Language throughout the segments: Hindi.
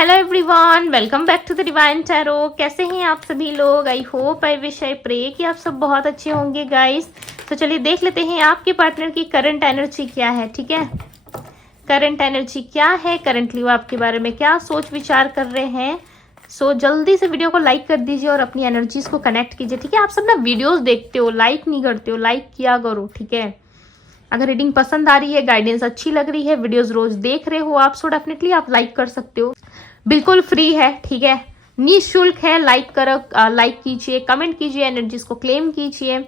Hello everyone, welcome back to the divine tarot. कैसे हैं आप सभी लोग? I hope, I wish, I pray कि आप सब बहुत अच्छे होंगे गाइस। तो चलिए देख लेते हैं आपके पार्टनर की करंट एनर्जी क्या है। ठीक है, करंट एनर्जी क्या है, करंटली वो आपके बारे में क्या सोच विचार कर रहे हैं। सो जल्दी से वीडियो को लाइक कर दीजिए और अपनी एनर्जीज को कनेक्ट कीजिए। ठीक है, आप सब ना वीडियोस देखते हो, लाइक नहीं करते हो, लाइक किया करो। ठीक है, अगर रीडिंग पसंद आ रही है, गाइडेंस अच्छी लग रही है, वीडियोस रोज देख रहे हो आप, सो डेफिनेटली आप लाइक कर सकते हो। बिल्कुल फ्री है, ठीक है, निःशुल्क है। लाइक करो, लाइक कीजिए, कमेंट कीजिए, एनर्जीज को क्लेम कीजिए।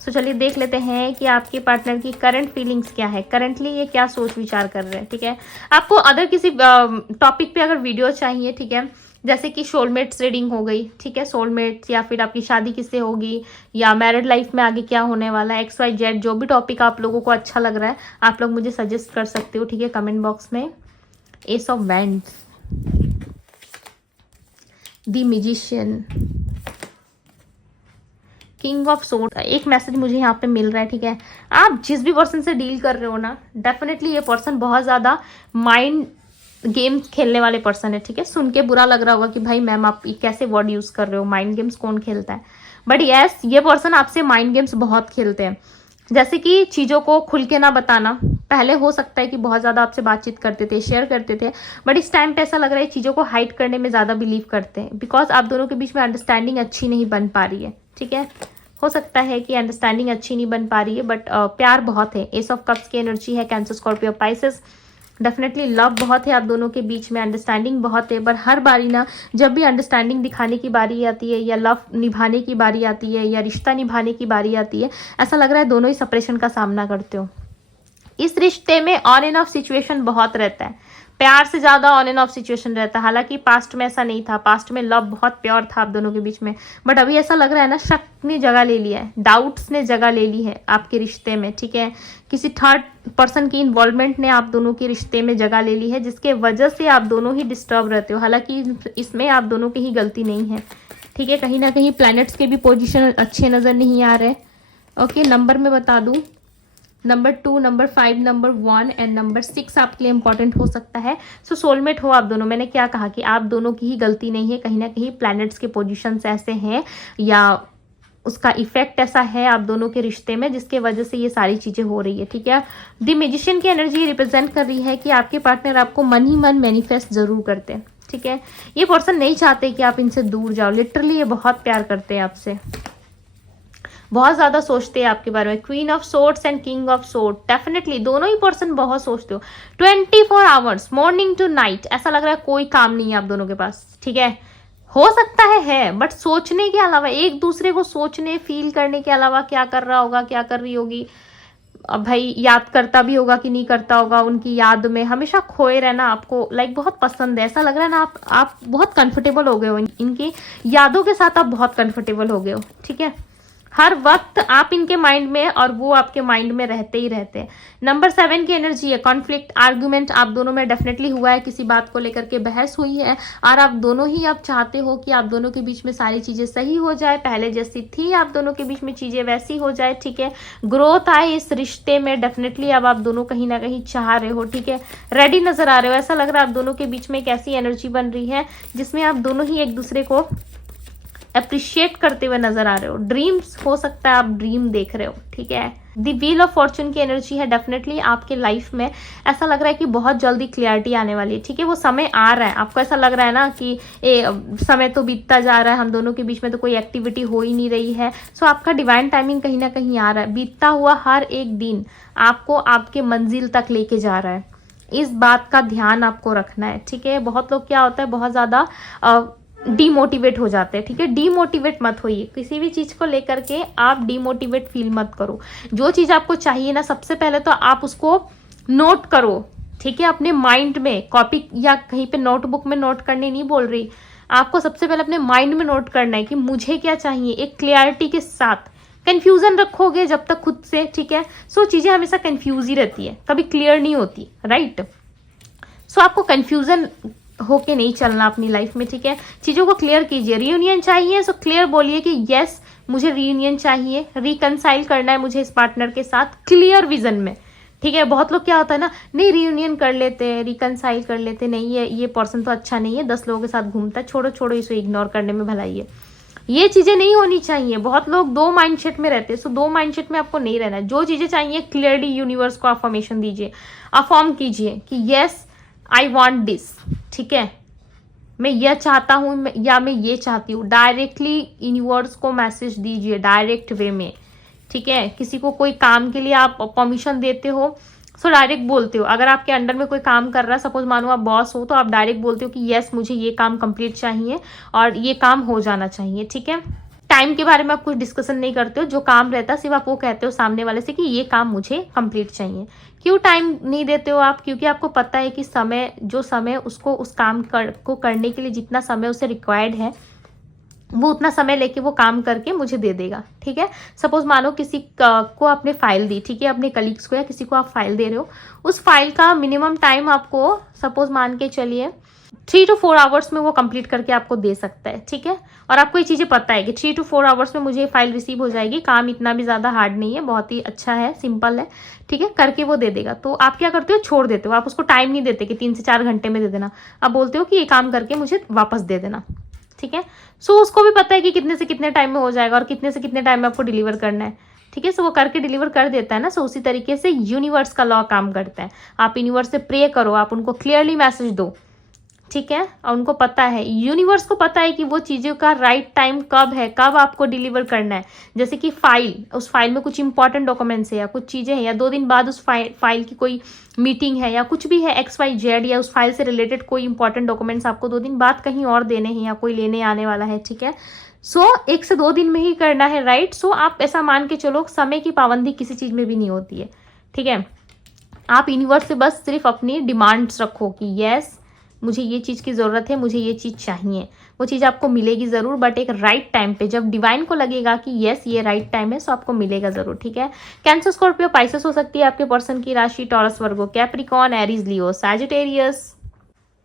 सो चलिए देख लेते हैं कि आपके पार्टनर की करंट फीलिंग्स क्या है, करंटली ये क्या सोच विचार कर रहे हैं। ठीक है, आपको अदर किसी टॉपिक पे अगर वीडियो चाहिए, ठीक है, जैसे कि सोलमेट्स रीडिंग हो गई, ठीक है, सोलमेट्स, या फिर आपकी शादी किससे होगी, या मैरिड लाइफ में आगे क्या होने वाला है, XYZ जो भी टॉपिक आप लोगों को अच्छा लग रहा है आप लोग मुझे सजेस्ट कर सकते हो। ठीक है, कमेंट बॉक्स में। S of wands, the magician, king of sword. एक मैसेज मुझे यहाँ पे मिल रहा है। ठीक है, आप जिस भी पर्सन से डील कर रहे हो ना, डेफिनेटली ये पर्सन बहुत ज्यादा माइंड गेम्स खेलने वाले पर्सन है। ठीक है, सुन के बुरा लग रहा होगा कि भाई मैम आप कैसे वर्ड यूज कर रहे हो, माइंड गेम्स कौन खेलता है। बट यस, ये पर्सन आपसे माइंड गेम्स बहुत खेलते हैं। जैसे कि चीजों को खुल के ना बताना। पहले हो सकता है कि बहुत ज्यादा आपसे बातचीत करते थे, शेयर करते थे, बट इस टाइम पे ऐसा लग रहा है चीजों को हाइड करने में ज्यादा बिलीव करते हैं, बिकॉज आप दोनों के बीच में अंडरस्टैंडिंग अच्छी नहीं बन पा रही है। ठीक है, हो सकता है कि अंडरस्टैंडिंग अच्छी नहीं बन पा रही है, बट प्यार बहुत है। एस ऑफ कप्स की एनर्जी है, cancer, Scorpio, Pisces. Definitely love बहुत है आप दोनों के बीच में, अंडरस्टैंडिंग बहुत है। पर हर बारी ना, जब भी अंडरस्टैंडिंग दिखाने की बारी आती है, या लव निभाने की बारी आती है, या रिश्ता निभाने की बारी आती है, ऐसा लग रहा है दोनों ही सेपरेशन का सामना करते हो। इस रिश्ते में ऑन एंड ऑफ सिचुएशन बहुत रहता है, प्यार से ज्यादा ऑन एंड ऑफ सिचुएशन रहता है। हालांकि पास्ट में ऐसा नहीं था, पास्ट में लव बहुत प्योर था आप दोनों के बीच में, बट अभी ऐसा लग रहा है ना, शक ने जगह ले लिया है, डाउट्स ने जगह ले ली है आपके रिश्ते में। ठीक है, किसी थर्ड पर्सन की इन्वॉल्वमेंट ने आप दोनों के रिश्ते में जगह ले ली है, जिसके वजह से आप दोनों ही डिस्टर्ब रहते हो। हालांकि इसमें आप दोनों की ही गलती नहीं है। ठीक है, कहीं ना कहीं प्लैनेट्स के भी पोजिशन अच्छे नजर नहीं आ रहे। ओके, नंबर में बता दूं, number 2, number 5, number 1 and number 6 आपके लिए इंपॉर्टेंट हो सकता है। सो सोलमेट हो आप दोनों। मैंने क्या कहा कि आप दोनों की ही गलती नहीं है, कहीं ना कहीं प्लैनेट्स के पोजीशंस ऐसे हैं, या उसका इफेक्ट ऐसा है आप दोनों के रिश्ते में, जिसके वजह से ये सारी चीजें हो रही है। ठीक है, द मैजिशियन की एनर्जी रिप्रेजेंट कर रही है कि आपके पार्टनर आपको मन ही मन मैनिफेस्ट जरूर करते हैं। ठीक है, ये पर्सन नहीं चाहते कि आप इनसे दूर जाओ, लिटरली ये बहुत प्यार करते हैं आपसे, बहुत ज्यादा सोचते हैं आपके बारे में। Queen of swords and king of sword, definitely दोनों ही पर्सन बहुत सोचते हो। 24 आवर्स, मॉर्निंग टू नाइट, ऐसा लग रहा है कोई काम नहीं है आप दोनों के पास। ठीक है, हो सकता है बट सोचने के अलावा, एक दूसरे को सोचने फील करने के अलावा, क्या कर रहा होगा, क्या कर रही होगी, अब भाई याद करता भी होगा कि नहीं करता होगा, उनकी याद में हमेशा खोए रहना आपको लाइक बहुत पसंद है। ऐसा लग रहा है ना, आप बहुत कंफर्टेबल हो गए हो इनकी यादों के साथ, आप बहुत कंफर्टेबल हो गए हो। ठीक है, हर वक्त आप इनके माइंड में और वो आपके माइंड में रहते ही रहते हैं। नंबर 7 की एनर्जी है, कॉन्फ्लिक्ट, आर्गुमेंट आप दोनों में डेफिनेटली हुआ है, किसी बात को लेकर के बहस हुई है, और आप दोनों ही आप चाहते हो कि आप दोनों के बीच में सारी चीजें सही हो जाए, पहले जैसी थी आप दोनों के बीच में चीजें वैसी हो जाए। ठीक है, ग्रोथ आए इस रिश्ते में, डेफिनेटली अब आप दोनों कहीं ना कहीं चाह रहे हो। ठीक है, रेडी नजर आ रहे हो। ऐसा लग रहा है आप दोनों के बीच में एक ऐसी एनर्जी बन रही है जिसमें आप दोनों ही एक दूसरे को अप्रिशिएट करते हुए नजर आ रहे हो। ड्रीम्स हो सकता है आप ड्रीम देख रहे हो। ठीक है, द व्हील ऑफ फॉर्चून की एनर्जी है, डेफिनेटली आपके लाइफ में ऐसा लग रहा है कि बहुत जल्दी क्लियरिटी आने वाली है। ठीक है, वो समय आ रहा है, आपको ऐसा लग रहा है ना कि समय तो बीतता जा रहा है, हम दोनों के बीच में तो कोई एक्टिविटी हो ही नहीं रही है। सो आपका डिवाइन टाइमिंग कहीं ना कहीं आ रहा है, बीतता हुआ हर एक दिन आपको आपके मंजिल तक लेके जा रहा है। इस बात का ध्यान आपको रखना है। ठीक है, बहुत लोग क्या होता है, बहुत ज्यादा डीमोटिवेट हो जाते हैं। ठीक है, डीमोटिवेट मत होइए, किसी भी चीज को लेकर के आप डीमोटिवेट फील मत करो। जो चीज आपको चाहिए ना, सबसे पहले तो आप उसको नोट करो। ठीक है, अपने माइंड में, कॉपी या कहीं पे नोटबुक में नोट करने नहीं बोल रही, आपको सबसे पहले अपने माइंड में नोट करना है कि मुझे क्या चाहिए, एक क्लियरिटी के साथ। कंफ्यूजन रखोगे जब तक खुद से, ठीक है, सो चीजें हमेशा कंफ्यूज ही रहती है, कभी क्लियर नहीं होती, राइट। सो आपको कंफ्यूजन होके नहीं चलना अपनी लाइफ में। ठीक है, चीजों को क्लियर कीजिए। रियूनियन चाहिए सो क्लियर बोलिए कि यस मुझे रियूनियन चाहिए, रिकंसाइल करना है मुझे इस पार्टनर के साथ, क्लियर विजन में। ठीक है। बहुत लोग क्या होता है ना, नहीं रियूनियन कर लेते हैं, रिकनसाइल कर लेते, नहीं ये पर्सन तो अच्छा नहीं है, 10 लोगों के साथ घूमता है, छोड़ो छोड़ो इसे, इग्नोर करने में भलाई है। ये चीजें नहीं होनी चाहिए। बहुत लोग दो माइंडसेट में रहते हैं, सो दो माइंडसेट में आपको नहीं रहना है। जो चीजें चाहिए क्लियरली यूनिवर्स को अफर्मेशन दीजिए, अफर्म कीजिए कि यस आई वांट दिस, ठीक है, मैं यह चाहता हूं या मैं ये चाहती हूँ। डायरेक्टली यूनिवर्स को मैसेज दीजिए, डायरेक्ट वे में, ठीक है। किसी को कोई काम के लिए आप परमिशन देते हो, सो डायरेक्ट बोलते हो। अगर आपके अंडर में कोई काम कर रहा है, सपोज मानो आप बॉस हो, तो आप डायरेक्ट बोलते हो कि यस मुझे ये काम कंप्लीट चाहिए और ये काम हो जाना चाहिए, ठीक है। टाइम के बारे में आप कुछ डिस्कशन नहीं करते हो, जो काम रहता है सिर्फ आप वो कहते हो सामने वाले से कि ये काम मुझे कंप्लीट चाहिए। क्यों टाइम नहीं देते हो आप? क्योंकि आपको पता है कि समय, जो समय उसको उस काम को करने के लिए जितना समय उसे रिक्वायर्ड है, वो उतना समय लेके वो काम करके मुझे दे देगा, ठीक है। सपोज मानो किसी को आपने फाइल दी, ठीक है, अपने कलीग्स को या किसी को आप फाइल दे रहे हो, उस फाइल का मिनिमम टाइम आपको सपोज मान के चलिए 3 to 4 आवर्स में वो कंप्लीट करके आपको दे सकता है, ठीक है। और आपको ये चीजें पता है कि 3 to 4 आवर्स में मुझे फाइल रिसीव हो जाएगी, काम इतना भी ज्यादा हार्ड नहीं है, बहुत ही अच्छा है, सिंपल है, ठीक है, करके वो दे देगा। तो आप क्या करते हो, छोड़ देते हो। आप उसको टाइम नहीं देते कि 3 से 4 घंटे में दे देना, आप बोलते हो कि ये काम करके मुझे वापस दे देना, ठीक है। सो उसको भी पता है कि कितने से कितने टाइम में हो जाएगा और कितने से कितने टाइम में आपको डिलीवर करना है, ठीक है। सो वो करके डिलीवर कर देता है ना। सो उसी तरीके से यूनिवर्स का लॉ काम करता है। आप यूनिवर्स से प्रे करो, आप उनको क्लियरली मैसेज दो, ठीक है। और उनको पता है, यूनिवर्स को पता है कि वो चीज़ों का राइट टाइम कब है, कब आपको डिलीवर करना है। जैसे कि फाइल, उस फाइल में कुछ इंपॉर्टेंट डॉक्यूमेंट्स है या कुछ चीज़ें हैं, या 2 दिन बाद उस फाइल की कोई मीटिंग है या कुछ भी है XYZ, या उस फाइल से रिलेटेड कोई इंपॉर्टेंट डॉक्यूमेंट्स आपको 2 दिन बाद कहीं और देने हैं या कोई लेने आने वाला है, ठीक है। सो 1 से 2 दिन में ही करना है, राइट। सो आप ऐसा मान के चलो, समय की पाबंदी किसी चीज़ में भी नहीं होती है, ठीक है। आप यूनिवर्स से बस सिर्फ अपनी डिमांड्स रखो कि यस मुझे ये चीज़ की ज़रूरत है, मुझे ये चीज़ चाहिए, वो चीज़ आपको मिलेगी ज़रूर, बट एक राइट टाइम पे, जब डिवाइन को लगेगा कि यस ये राइट टाइम है, सो आपको मिलेगा ज़रूर, ठीक है। कैंसर, स्कॉर्पियो, पाइसेस हो सकती है आपके पर्सन की राशि, टॉरस, वर्गो, कैप्रिकॉन, एरीज, लियो, सैजिटेरियस।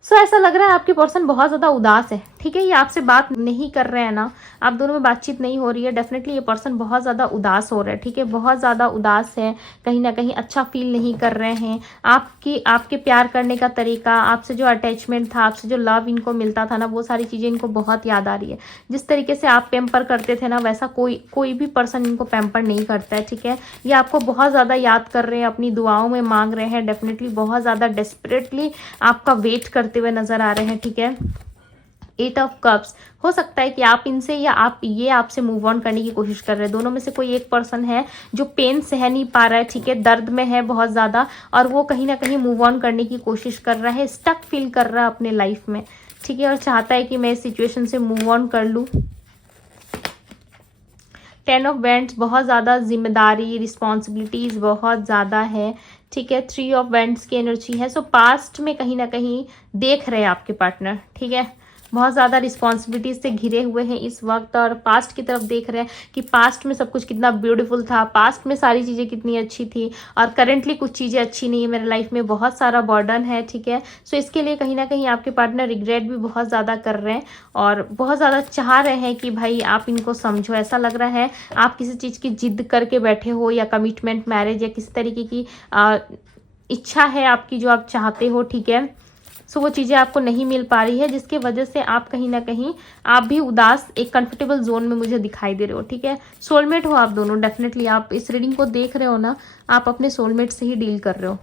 सो ऐसा लग रहा है आपके पर्सन बहुत ज़्यादा उदास है, ठीक है। ये आपसे बात नहीं कर रहे हैं ना, आप दोनों में बातचीत नहीं हो रही है, डेफिनेटली ये पर्सन बहुत ज़्यादा उदास हो रहा है, ठीक है। बहुत ज़्यादा उदास है, कहीं ना कहीं अच्छा फील नहीं कर रहे हैं। आपके प्यार करने का तरीका, आपसे जो अटैचमेंट था, आपसे जो लव इनको मिलता था ना, वो सारी चीज़ें इनको बहुत याद आ रही है। जिस तरीके से आप पैम्पर करते थे ना, वैसा कोई भी पर्सन इनको पैम्पर नहीं करता है, ठीक है। ये आपको बहुत ज़्यादा याद कर रहे हैं, अपनी दुआओं में मांग रहे हैं, डेफिनेटली बहुत ज़्यादा डेस्परेटली आपका वेट करते हुए नजर आ रहे हैं, ठीक है। 8 ऑफ कप्स, हो सकता है कि आप इनसे या आपसे मूव ऑन करने की कोशिश कर रहे हैं। दोनों में से कोई एक पर्सन है जो पेन सह नहीं पा रहा है, ठीक है, दर्द में है बहुत ज़्यादा, और वो कहीं ना कहीं मूव ऑन करने की कोशिश कर रहा है, स्टक फील कर रहा है अपने लाइफ में, ठीक है, और चाहता है कि मैं इस सिचुएशन से मूव ऑन कर लूँ। 10 ऑफ वेंट्स, बहुत ज़्यादा जिम्मेदारी, रिस्पॉन्सिबिलिटीज़ बहुत ज़्यादा है, ठीक है। 3 ऑफ वेंट्स की एनर्जी है। सो पास्ट में कहीं ना कहीं देख रहे हैं आपके पार्टनर, ठीक है, बहुत ज़्यादा रिस्पॉन्सिबिलिटीज से घिरे हुए हैं इस वक्त, और पास्ट की तरफ देख रहे हैं कि पास्ट में सब कुछ कितना ब्यूटीफुल था, पास्ट में सारी चीज़ें कितनी अच्छी थी, और करेंटली कुछ चीज़ें अच्छी नहीं है, मेरे लाइफ में बहुत सारा बर्डन है, ठीक है। सो इसके लिए कहीं ना कहीं आपके पार्टनर रिग्रेट भी बहुत ज़्यादा कर रहे हैं और बहुत ज़्यादा चाह रहे हैं कि भाई आप इनको समझो। ऐसा लग रहा है आप किसी चीज़ की जिद करके बैठे हो, या कमिटमेंट, मैरिज, या किसी तरीके की इच्छा है आपकी जो आप चाहते हो, ठीक है। सो वो चीज़ें आपको नहीं मिल पा रही है, जिसके वजह से आप कहीं ना कहीं आप भी उदास, एक कंफर्टेबल जोन में मुझे दिखाई दे रहे हो, ठीक है। सोलमेट हो आप दोनों, डेफिनेटली आप इस रीडिंग को देख रहे हो ना, आप अपने सोलमेट से ही डील कर रहे हो।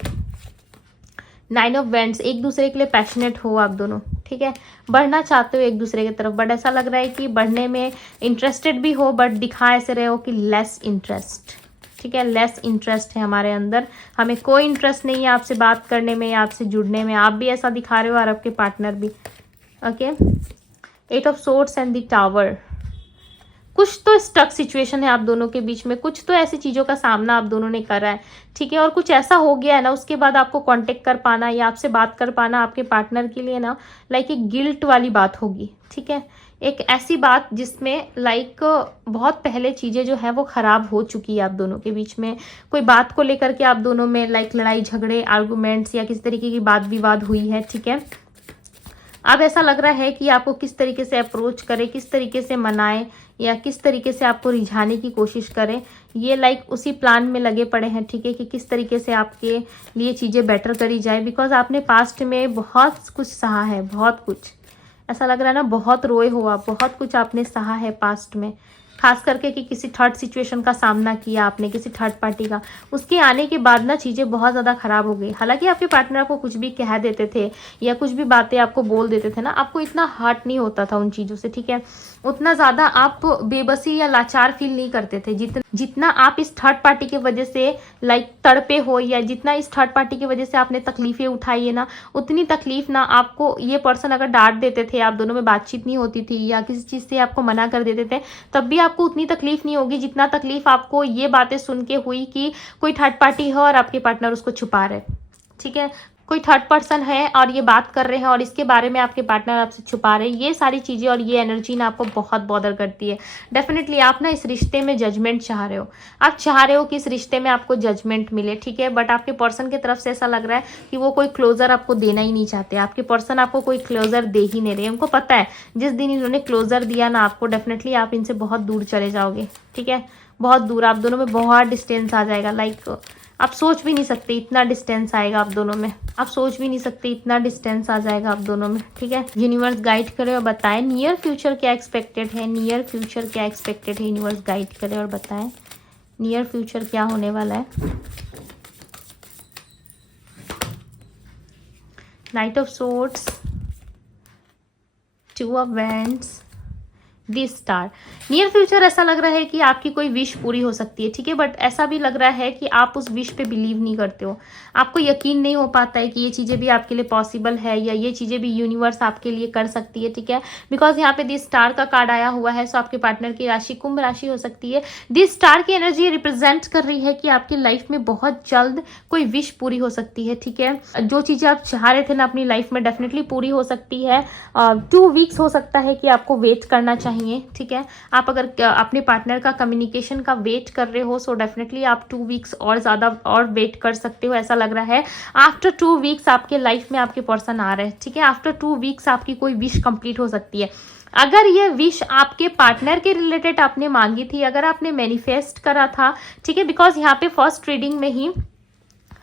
9 ऑफ वेंट्स, एक दूसरे के लिए पैशनेट हो आप दोनों, ठीक है, बढ़ना चाहते हो एक दूसरे की तरफ, बट ऐसा लग रहा है कि बढ़ने में इंटरेस्टेड भी हो, बट दिखा ऐसे रहे हो कि लेस इंटरेस्ट, ठीक है, लेस इंटरेस्ट है हमारे अंदर, हमें कोई इंटरेस्ट नहीं है आपसे बात करने में या आपसे जुड़ने में, आप भी ऐसा दिखा रहे हो और आपके पार्टनर भी, okay. 8 of swords and the tower, कुछ तो स्टक सिचुएशन है आप दोनों के बीच में, कुछ तो ऐसी चीज़ों का सामना आप दोनों ने करा है, ठीक है, और कुछ ऐसा हो गया है ना, उसके बाद आपको कांटेक्ट कर पाना या आपसे बात कर पाना आपके पार्टनर के लिए ना लाइक एक गिल्ट वाली बात होगी, ठीक है, एक ऐसी बात जिसमें लाइक बहुत पहले चीज़ें जो है वो ख़राब हो चुकी है आप दोनों के बीच में, कोई बात को लेकर के आप दोनों में लाइक लड़ाई झगड़े, आर्गूमेंट्स या किसी तरीके की बात विवाद हुई है, ठीक है। अब ऐसा लग रहा है कि आपको किस तरीके से अप्रोच करे, किस तरीके से मनाए, या किस तरीके से आपको रिझाने की कोशिश करें, ये लाइक उसी प्लान में लगे पड़े हैं, ठीक है, कि किस तरीके से आपके लिए चीज़ें बेटर करी जाए। बिकॉज आपने पास्ट में बहुत कुछ सहा है, बहुत कुछ, ऐसा लग रहा है ना, बहुत रोए हो आप, बहुत कुछ आपने सहा है पास्ट में, खास करके कि किसी थर्ड सिचुएशन का सामना किया आपने, किसी थर्ड पार्टी का। उसके आने के बाद ना चीज़ें बहुत ज़्यादा ख़राब हो गई। हालांकि आपके पार्टनर आपको कुछ भी कह देते थे या कुछ भी बातें आपको बोल देते थे ना, आपको इतना हर्ट नहीं होता था उन चीज़ों से, ठीक है, उतना ज़्यादा आप बेबसी या लाचार फील नहीं करते थे जितना आप इस थर्ड पार्टी की वजह से लाइक तड़पे हो, या जितना इस थर्ड पार्टी की वजह से आपने तकलीफें उठाई है ना, उतनी तकलीफ ना आपको ये पर्सन अगर डांट देते थे, आप दोनों में बातचीत नहीं होती थी या किसी चीज़ से आपको मना कर देते थे, तब भी आपको उतनी तकलीफ नहीं होगी जितना तकलीफ आपको ये बातें सुन के हुई कि कोई थर्ड पार्टी है और आपके पार्टनर उसको छुपा रहे, ठीक है, कोई थर्ड पर्सन है और ये बात कर रहे हैं और इसके बारे में आपके पार्टनर आपसे छुपा रहे हैं। ये सारी चीज़ें और ये एनर्जी ना आपको बहुत बॉदर करती है। डेफिनेटली आप ना इस रिश्ते में जजमेंट चाह रहे हो, आप चाह रहे हो कि इस रिश्ते में आपको जजमेंट मिले, ठीक है, बट आपके पर्सन की तरफ से ऐसा लग रहा है कि वो कोई क्लोजर आपको देना ही नहीं चाहते। आपके पर्सन आपको कोई क्लोजर दे ही नहीं रहे। उनको पता है जिस दिन इन्होंने क्लोजर दिया ना आपको, डेफिनेटली आप इनसे बहुत दूर चले जाओगे, ठीक है, बहुत दूर, आप दोनों में बहुत डिस्टेंस आ जाएगा। लाइक आप सोच भी नहीं सकते इतना डिस्टेंस आएगा आप दोनों में, आप सोच भी नहीं सकते इतना डिस्टेंस आ जाएगा आप दोनों में, ठीक है। यूनिवर्स गाइड करे और बताएं नियर फ्यूचर क्या एक्सपेक्टेड है, नियर फ्यूचर क्या एक्सपेक्टेड है, यूनिवर्स गाइड करे और बताएं नियर फ्यूचर क्या होने वाला है। Night of swords, two of wands, this star. Near future ऐसा लग रहा है कि आपकी कोई विश पूरी हो सकती है, ठीक है, बट ऐसा भी लग रहा है कि आप उस विश पे बिलीव नहीं करते हो, आपको यकीन नहीं हो पाता है कि ये चीज़ें भी आपके लिए पॉसिबल है या ये चीज़ें भी यूनिवर्स आपके लिए कर सकती है, ठीक है। बिकॉज यहाँ पे दिस स्टार का कार्ड आया हुआ है, सो आपके पार्टनर की राशि कुंभ राशि हो सकती है। दिस स्टार की एनर्जी रिप्रेजेंट कर रही है कि आपकी लाइफ में बहुत जल्द कोई विश पूरी हो सकती है, ठीक है। जो चीज़ें आप चाह रहे थे ना अपनी लाइफ में, डेफिनेटली पूरी हो सकती है। 2 वीक्स हो सकता है कि आपको वेट करना चाहिए, ठीक है। आप अगर अपने पार्टनर का कम्युनिकेशन का वेट कर रहे हो, सो डेफिनेटली आप 2 वीक्स और ज़्यादा और वेट कर सकते हो, ऐसा लग रहा है। आफ्टर 2 वीक्स आपके लाइफ में आपके पर्सन आ रहे हैं, ठीक है। आफ्टर 2 वीक्स आपकी कोई विश कंप्लीट हो सकती है। अगर ये विश आपके पार्टनर के रिलेटेड आपने मांगी थी, अगर आपने मैनिफेस्ट करा था, ठीक है, बिकॉज यहाँ पे फर्स्ट रीडिंग में ही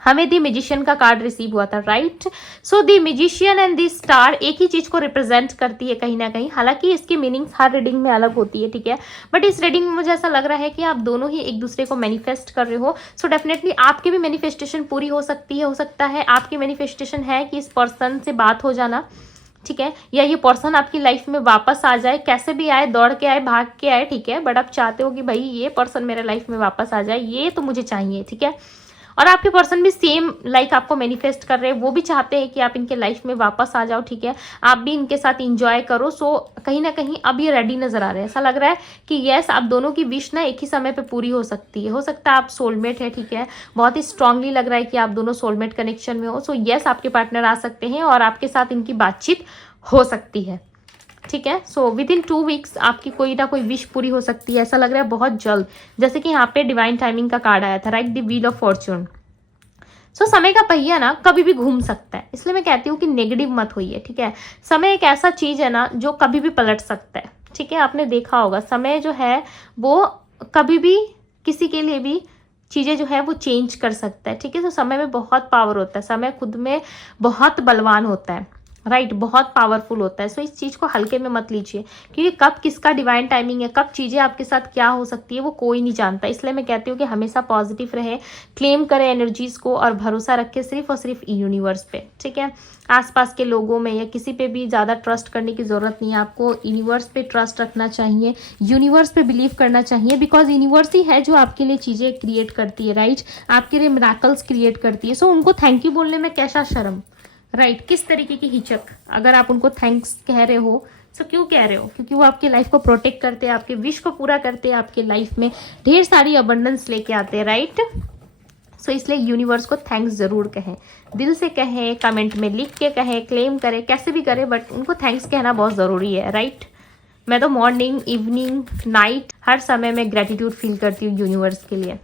हमें दी मैजिशियन का कार्ड रिसीव हुआ था, right. So the magician and the star एक ही चीज को रिप्रेजेंट करती है कहीं ना कहीं, हालांकि इसकी मीनिंग्स हर रीडिंग में अलग होती है, ठीक है, बट इस रीडिंग में मुझे ऐसा लग रहा है कि आप दोनों ही एक दूसरे को मैनिफेस्ट कर रहे हो। सो डेफिनेटली आपकी भी मैनिफेस्टेशन पूरी हो सकती है, हो सकता है आपकी मैनिफेस्टेशन है कि इस पर्सन से बात हो जाना, ठीक है, या ये पर्सन आपकी लाइफ में वापस आ जाए, कैसे भी आए, दौड़ के आए, भाग के आए, ठीक है, बट आप चाहते हो कि भाई ये पर्सन मेरे लाइफ में वापस आ जाए, ये तो मुझे चाहिए, ठीक है। और आपके पर्सन भी सेम लाइक आपको मैनिफेस्ट कर रहे हैं, वो भी चाहते हैं कि आप इनके लाइफ में वापस आ जाओ, ठीक है, आप भी इनके साथ इंजॉय करो। सो कहीं ना कहीं अब ये रेडी नजर आ रहे हैं, ऐसा लग रहा है कि यस आप दोनों की विश ना एक ही समय पे पूरी हो सकती है। हो सकता है आप सोलमेट है, ठीक है, बहुत ही स्ट्रांगली लग रहा है कि आप दोनों सोलमेट कनेक्शन में हो। सो यस आपके पार्टनर आ सकते हैं और आपके साथ इनकी बातचीत हो सकती है, ठीक है। सो विद इन 2 वीक्स आपकी कोई ना कोई विश पूरी हो सकती है, ऐसा लग रहा है बहुत जल्द। जैसे कि यहाँ पे डिवाइन टाइमिंग का कार्ड आया था, right, the wheel of fortune. So समय का पहिया ना कभी भी घूम सकता है, इसलिए मैं कहती हूँ कि नेगेटिव मत होइए, ठीक है। समय एक ऐसा चीज है ना जो कभी भी पलट सकता है, ठीक है, आपने देखा होगा समय जो है वो कभी भी किसी के लिए भी चीज़ें जो है वो चेंज कर सकता है, ठीक है। तो समय में बहुत पावर होता है, समय खुद में बहुत बलवान होता है, राइट, बहुत पावरफुल होता है। सो इस चीज़ को हल्के में मत लीजिए, क्योंकि कब किसका डिवाइन टाइमिंग है, कब चीज़ें आपके साथ क्या हो सकती है वो कोई नहीं जानता। इसलिए मैं कहती हूँ कि हमेशा पॉजिटिव रहे, क्लेम करें एनर्जीज को और भरोसा रखें सिर्फ और सिर्फ यूनिवर्स पे, ठीक है। आसपास के लोगों में या किसी पे भी ज़्यादा ट्रस्ट करने की ज़रूरत नहीं है, आपको यूनिवर्स पे ट्रस्ट रखना चाहिए, यूनिवर्स पे बिलीव करना चाहिए, बिकॉज यूनिवर्स ही है जो आपके लिए चीज़ें क्रिएट करती है, राइट, आपके लिए मिरेकल्स क्रिएट करती है। सो उनको थैंक यू बोलने में कैसा शर्म, राइट, किस तरीके की हिचक, अगर आप उनको थैंक्स कह रहे हो, सो क्यों कह रहे हो, क्योंकि वो आपके लाइफ को प्रोटेक्ट करते हैं, आपके विश को पूरा करते हैं, आपके लाइफ में ढेर सारी अबंडेंस लेके आते हैं, राइट। सो इसलिए यूनिवर्स को थैंक्स जरूर कहें, दिल से कहें, कमेंट में लिख के कहें, क्लेम करें, कैसे भी करें, बट उनको थैंक्स कहना बहुत ज़रूरी है, राइट। मैं तो मॉर्निंग, इवनिंग, नाइट हर समय में ग्रेटिट्यूड फील करती हूँ यूनिवर्स के लिए।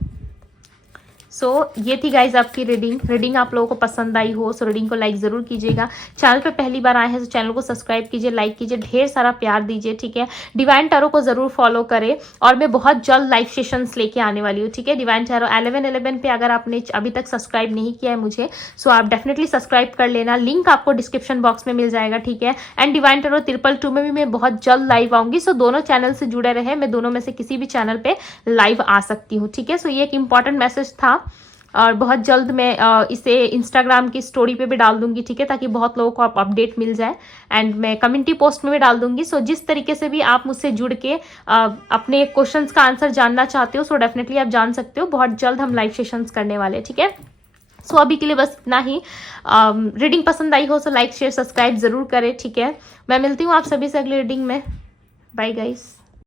सो ये थी गाइज आपकी रीडिंग आप लोगों को पसंद आई हो सो रीडिंग को लाइक ज़रूर कीजिएगा। चैनल पे पहली बार आए हैं तो चैनल को सब्सक्राइब कीजिए, लाइक कीजिए, ढेर सारा प्यार दीजिए, ठीक है। डिवाइन टैरो को ज़रूर फॉलो करें और मैं बहुत जल्द लाइव सेशंस लेके आने वाली हूँ, ठीक है। डिवाइन टैरो 11/11 पे अगर आपने अभी तक सब्सक्राइब नहीं किया है मुझे, सो आप डेफिनेटली सब्सक्राइब कर लेना, लिंक आपको डिस्क्रिप्शन बॉक्स में मिल जाएगा, ठीक है। एंड डिवाइन टैरो 222 में भी मैं बहुत जल्द लाइव आऊंगी, सो दोनों चैनल से जुड़े रहे, मैं दोनों में से किसी भी चैनल पे लाइव आ सकती हूँ, ठीक है। सो ये एक इंपॉर्टेंट मैसेज था और बहुत जल्द मैं इसे इंस्टाग्राम की स्टोरी पे भी डाल दूंगी, ठीक है, ताकि बहुत लोगों को अपडेट मिल जाए। एंड मैं कम्युनिटी पोस्ट में भी डाल दूंगी। सो जिस तरीके से भी आप मुझसे जुड़ के अपने क्वेश्चंस का आंसर जानना चाहते हो, सो डेफिनेटली आप जान सकते हो। बहुत जल्द हम लाइव सेशंस करने वाले, ठीक है। सो अभी के लिए बस इतना ही। रीडिंग पसंद आई हो तो लाइक शेयर सब्सक्राइब जरूर करें, ठीक है। मैं मिलती हूँ आप सभी से अगली रीडिंग में। Bye guys.